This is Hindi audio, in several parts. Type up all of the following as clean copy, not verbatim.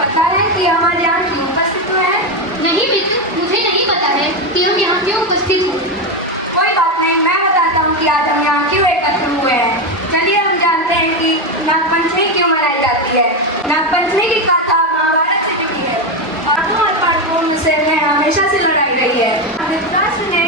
पता है कि हमारे यहाँ क्यों उपस्थित हुए हैं? नहीं मित्र, मुझे नहीं पता है कि हम यहाँ क्यों उपस्थित हैं। कोई बात नहीं, मैं बताता हूँ कि आज हम यहाँ क्यों एकत्र हुए हैं। चलिए हम जानते हैं कि नागपंचमी क्यों मनाई जाती है। नागपंचमी की कथा महाभारत से जुड़ी है और पांडवों से हमेशा से लड़ाई रही है। धृतराष्ट्र ने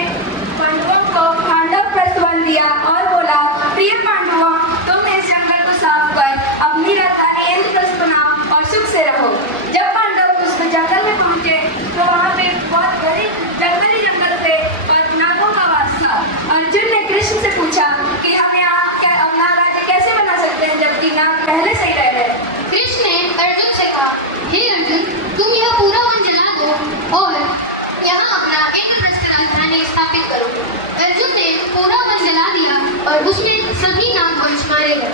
पांडवों को पांडव प्रस्ताव दिया और बोला, प्रिय पांडवों, तुम इस जंगल को साफ कर अपनी राजधानी इंद्रप्रस्थ बनाओ और सुख से रहो। जब पांडव उस जंगल में पहुंचे तो वहाँ पे बहुत बड़ी जंगल थे और नागों का वास था। अर्जुन ने कृष्ण से पूछा कि हम यहाँ अपना राज्य कैसे बना सकते हैं जबकि नाग पहले से ही रह रहे। कृष्ण ने अर्जुन से कहा, हे अर्जुन, तुम यह पूरा वन जला दो और यहाँ अपना इंद्रप्रस्थ राजधानी स्थापित करो। अर्जुन ने पूरा वन जला दिया और उसमें सभी नागवंश मारे गए।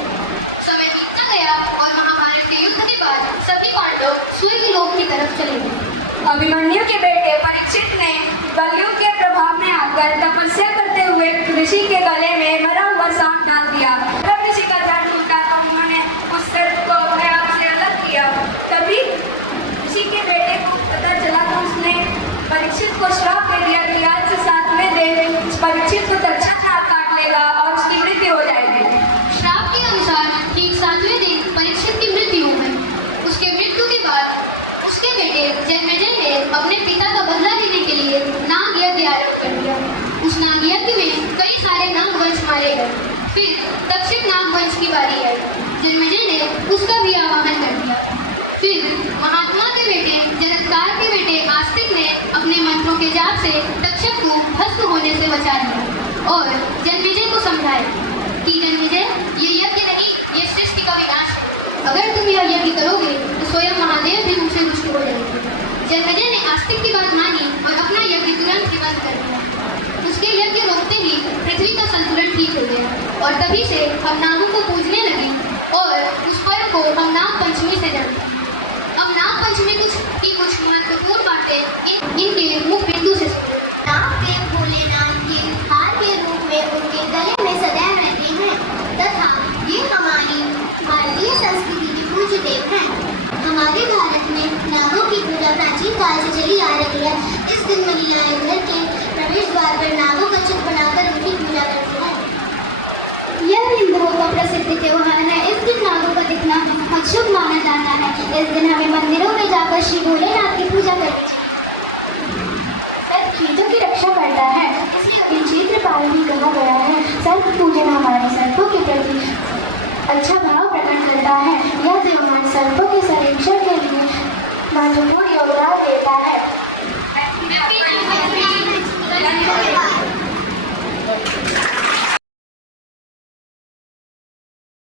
समय बीतता गया और महाभारत के युद्ध के बाद सभी पांडव स्वर्ग लोक की तरफ चले गए। अभिमन्यु के बेटे परीक्षित ने बलियों के प्रभाव में आकर तपस्या करते हुए ऋषि के गले में मरा हुआ सांप डाल दिया। जब ऋषि का धड़ टूटा तो उन्होंने उस सर्प को अपने आप से अलग किया। तभी ऋषि के बेटे को पता चला तो उसने परीक्षित को श्राप दे दिया कि आज से 7वें दिन परीक्षित को तक्षक नाग काट लेगा और उसकी मृत्यु हो जाएगी। श्राप के अनुसार ठीक 7वें दिन परीक्षित की मृत्यु हो गई। उसके मृत्यु के बाद उसके बेटे जन्मेजय ने अपने पिता का बदला लेने के लिए नाग यज्ञ आरंभ कर दिया। उस नाग यज्ञ में कई सारे नागवंश मारे गए। फिर तक्षक नागवंश की बारी आई। जन्मेजय ने उसका भी आवाहन कर दिया। फिर महात्मा के बेटे जरत्कार के बेटे आस्तिक ने अपने मंत्रों के जाप से तक्षक को भस्म होने से बचा लिया और जन्मेजय को समझाया कि जन्मेजय, ये यज्ञ नहीं, ये सृष्टि का विनाश है। अगर तुम यह यज्ञ करोगे तो स्वयं महादेव भी तुमसे रुष्ट हो जाएंगे। जन्मेजय ने आस्तिक की बात मानी और अपना यज्ञ तुरंत ही बंद कर दिया। उसके यज्ञ रोकते ही पृथ्वी का संतुलन ठीक हो गया और तभी से हम नागों को पूजने लगे और उस पर्व को हम नाग पंचमी से जानते हैं। अब नाग पंचमी कुछ महत्वपूर्ण बातें इनके मुख बिंदु से नागदेव भोलेनाथ के हार के रूप में उनके गले में सदैव रहते हैं तथा ये हमारी भारतीय संस्कृति की पूज्य देव हैं। हमारे भारत में नागों की पूजा प्राचीन काल से चली आ रही है। इस दिन महिलाएं घर के प्रवेश द्वार पर नागों का चित्र बनाकर उनकी पूजा करती हैं। यह हिंदुओं का प्रसिद्ध त्योहार है। इस दिन नागों का दिखना अशुभ माना जाता है। इस दिन हमें मंदिरों में जाकर श्री भोलेनाथ की पूजा करनी चाहिए। चीजों की रक्षा करता है, इसलिए क्षेत्रपाल भी कहा गया है। सर्प पूजन हमारे सर्पों के प्रति अच्छा भाव प्रकट करता है। यह त्योहार सर्पों के संरक्षण के लिए महत्वपूर्ण योगदान देता है।